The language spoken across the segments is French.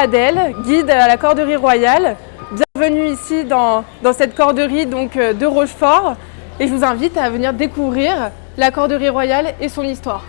Adèle, guide à la Corderie Royale. Bienvenue ici dans cette corderie donc, de Rochefort et je vous invite à venir découvrir la Corderie Royale et son histoire.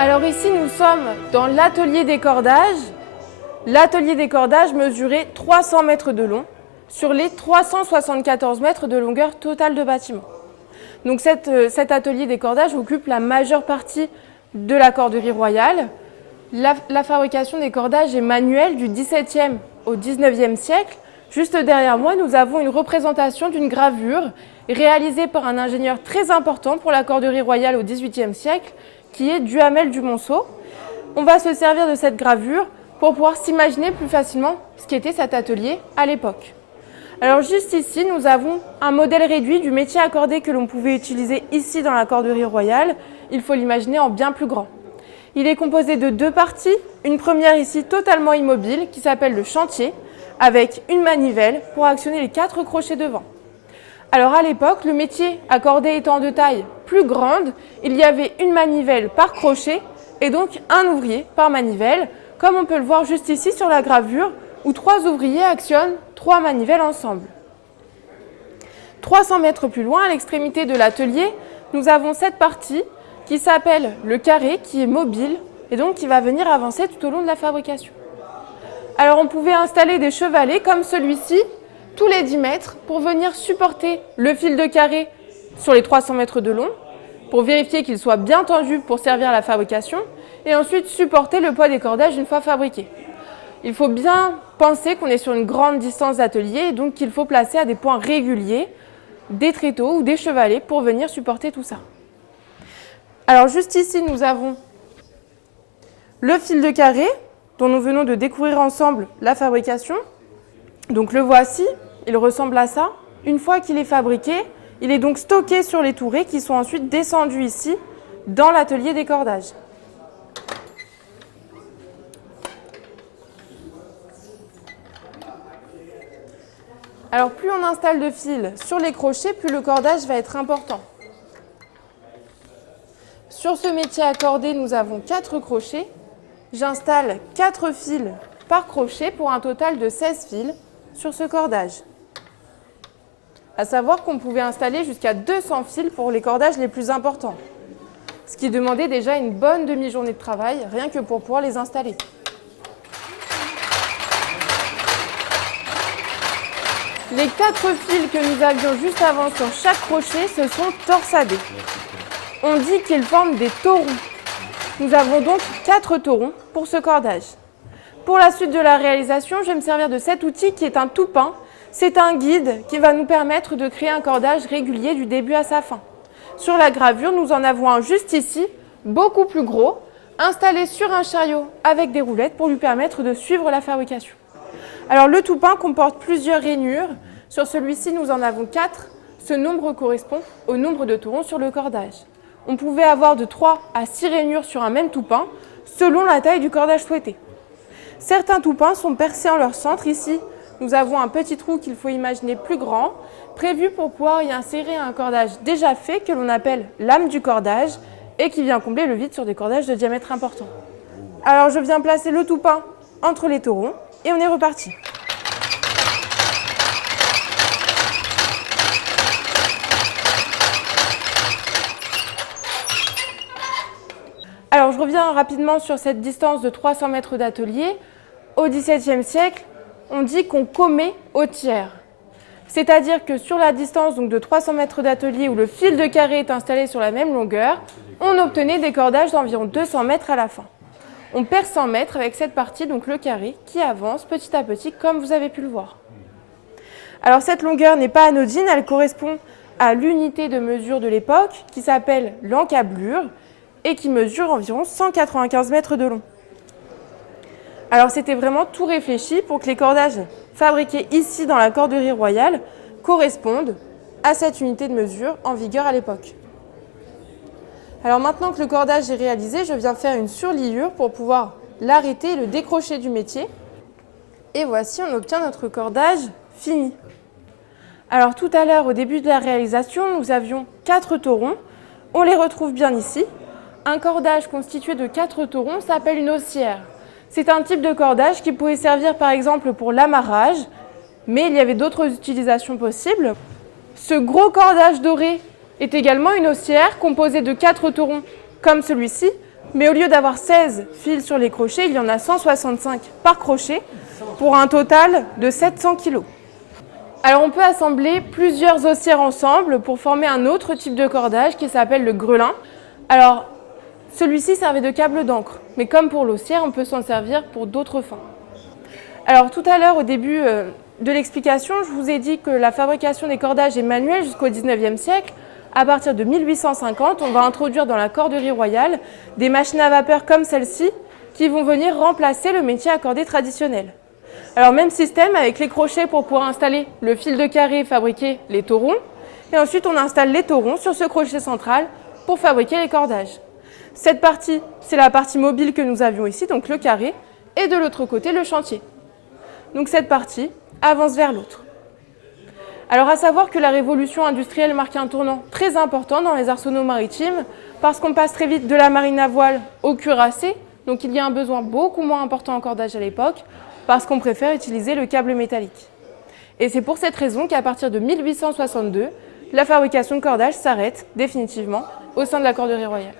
Alors ici, nous sommes dans l'atelier des cordages. L'atelier des cordages mesurait 300 mètres de long sur les 374 mètres de longueur totale de bâtiment. Donc cet atelier des cordages occupe la majeure partie de la Corderie Royale. La fabrication des cordages est manuelle du XVIIe au XIXe siècle. Juste derrière moi, nous avons une représentation d'une gravure réalisée par un ingénieur très important pour la Corderie Royale au XVIIIe siècle, qui est Duhamel du Monceau. On va se servir de cette gravure pour pouvoir s'imaginer plus facilement ce qu'était cet atelier à l'époque. Alors juste ici, nous avons un modèle réduit du métier accordé que l'on pouvait utiliser ici dans la Corderie Royale. Il faut l'imaginer en bien plus grand. Il est composé de deux parties. Une première ici totalement immobile qui s'appelle le chantier, avec une manivelle pour actionner les 4 crochets devant. Alors à l'époque, le métier accordé étant de taille plus grande, il y avait une manivelle par crochet et donc un ouvrier par manivelle, comme on peut le voir juste ici sur la gravure, où 3 ouvriers actionnent 3 manivelles ensemble. 300 mètres plus loin, à l'extrémité de l'atelier, nous avons cette partie qui s'appelle le carré, qui est mobile et donc qui va venir avancer tout au long de la fabrication. Alors on pouvait installer des chevalets comme celui-ci, tous les 10 mètres, pour venir supporter le fil de carré sur les 300 mètres de long, pour vérifier qu'il soit bien tendu pour servir à la fabrication, et ensuite supporter le poids des cordages une fois fabriqués. Il faut bien penser qu'on est sur une grande distance d'atelier, donc qu'il faut placer à des points réguliers des tréteaux ou des chevalets pour venir supporter tout ça. Alors juste ici, nous avons le fil de carré, dont nous venons de découvrir ensemble la fabrication. Donc le voici, il ressemble à ça. Une fois qu'il est fabriqué, il est donc stocké sur les tourets qui sont ensuite descendus ici dans l'atelier des cordages. Alors plus on installe de fils sur les crochets, plus le cordage va être important. Sur ce métier à corder, nous avons 4 crochets. J'installe 4 fils par crochet pour un total de 16 fils sur ce cordage. À savoir qu'on pouvait installer jusqu'à 200 fils pour les cordages les plus importants, ce qui demandait déjà une bonne demi-journée de travail, rien que pour pouvoir les installer. Les 4 fils que nous avions juste avant sur chaque crochet se sont torsadés. On dit qu'ils forment des taurons. Nous avons donc 4 taurons pour ce cordage. Pour la suite de la réalisation, je vais me servir de cet outil qui est un toupin. C'est un guide qui va nous permettre de créer un cordage régulier du début à sa fin. Sur la gravure, nous en avons un juste ici, beaucoup plus gros, installé sur un chariot avec des roulettes pour lui permettre de suivre la fabrication. Alors le toupin comporte plusieurs rainures. Sur celui-ci, nous en avons 4. Ce nombre correspond au nombre de taurons sur le cordage. On pouvait avoir de 3 à 6 rainures sur un même toupin, selon la taille du cordage souhaité. Certains toupins sont percés en leur centre. Ici, nous avons un petit trou qu'il faut imaginer plus grand, prévu pour pouvoir y insérer un cordage déjà fait que l'on appelle lame du cordage et qui vient combler le vide sur des cordages de diamètre important. Alors je viens placer le toupin entre les taurons et on est reparti. Alors je reviens rapidement sur cette distance de 300 mètres d'atelier. Au XVIIe siècle, on dit qu'on commet au tiers. C'est-à-dire que sur la distance donc, de 300 mètres d'atelier où le fil de carré est installé sur la même longueur, on obtenait des cordages d'environ 200 mètres à la fin. On perd 100 mètres avec cette partie, donc le carré, qui avance petit à petit comme vous avez pu le voir. Alors cette longueur n'est pas anodine, elle correspond à l'unité de mesure de l'époque qui s'appelle l'encablure et qui mesure environ 195 mètres de long. Alors c'était vraiment tout réfléchi pour que les cordages fabriqués ici dans la corderie royale correspondent à cette unité de mesure en vigueur à l'époque. Alors maintenant que le cordage est réalisé, je viens faire une surliure pour pouvoir l'arrêter et le décrocher du métier. Et voici, on obtient notre cordage fini. Alors tout à l'heure, au début de la réalisation, nous avions 4 taurons. On les retrouve bien ici. Un cordage constitué de 4 taurons s'appelle une haussière. C'est un type de cordage qui pouvait servir par exemple pour l'amarrage, mais il y avait d'autres utilisations possibles. Ce gros cordage doré est également une haussière composée de 4 taurons comme celui-ci, mais au lieu d'avoir 16 fils sur les crochets, il y en a 165 par crochet pour un total de 700 kg. Alors on peut assembler plusieurs haussières ensemble pour former un autre type de cordage qui s'appelle le grelin. Alors celui-ci servait de câble d'encre, mais comme pour l'haussière, on peut s'en servir pour d'autres fins. Alors tout à l'heure, au début de l'explication, je vous ai dit que la fabrication des cordages est manuelle jusqu'au XIXe siècle. À partir de 1850, on va introduire dans la corderie royale des machines à vapeur comme celle-ci qui vont venir remplacer le métier à corder traditionnel. Alors même système avec les crochets pour pouvoir installer le fil de carré et fabriquer les taurons. Et ensuite, on installe les taurons sur ce crochet central pour fabriquer les cordages. Cette partie, c'est la partie mobile que nous avions ici, donc le carré, et de l'autre côté, le chantier. Donc cette partie avance vers l'autre. Alors à savoir que la révolution industrielle marque un tournant très important dans les arsenaux maritimes, parce qu'on passe très vite de la marine à voile au cuirassé, donc il y a un besoin beaucoup moins important en cordage à l'époque, parce qu'on préfère utiliser le câble métallique. Et c'est pour cette raison qu'à partir de 1862, la fabrication de cordage s'arrête définitivement au sein de la corderie royale.